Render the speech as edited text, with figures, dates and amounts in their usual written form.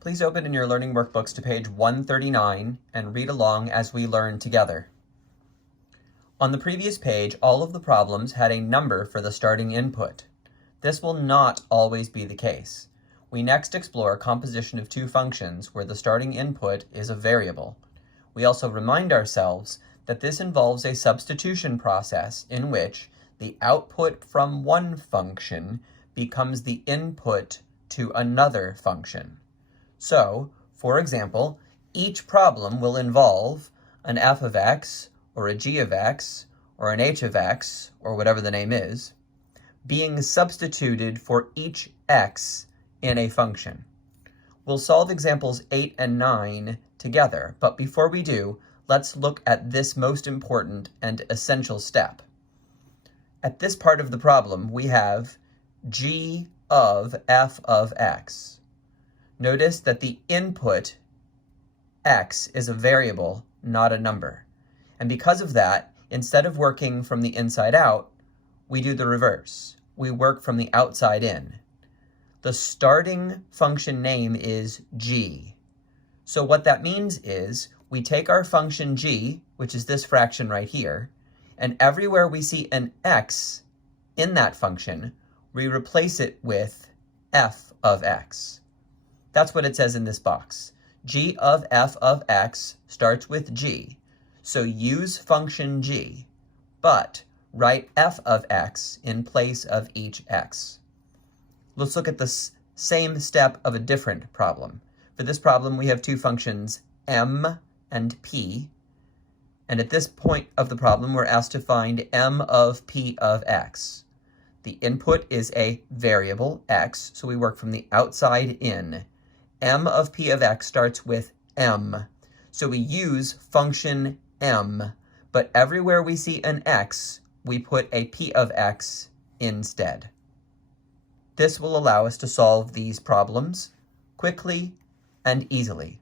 Please open in your learning workbooks to page 139 and read along as we learn together. On the previous page, all of the problems had a number for the starting input. This will not always be the case. We next explore composition of two functions where the starting input is a variable. We also remind ourselves that this involves a substitution process in which the output from one function becomes the input to another function. So, for example, each problem will involve an f of x, or a g of x, or an h of x, or whatever the name is, being substituted for each x in a function. We'll solve examples 8 and 9 together, but before we do, let's look at this most important and essential step. At this part of the problem, we have g of f of x. Notice that the input, x, is a variable, not a number. And because of that, instead of working from the inside out, we do the reverse. We work from the outside in. The starting function name is g. So what that means is we take our function g, which is this fraction right here, and everywhere we see an x in that function, we replace it with f of x. That's what it says in this box. G of f of x starts with g, so use function g, but write f of x in place of each x. Let's look at the same step of a different problem. For this problem, we have two functions, m and p, and at this point of the problem, we're asked to find m of p of x. The input is a variable, x, so we work from the outside in. M of p of x starts with m, so we use function m, but everywhere we see an x, we put a p of x instead. This will allow us to solve these problems quickly and easily.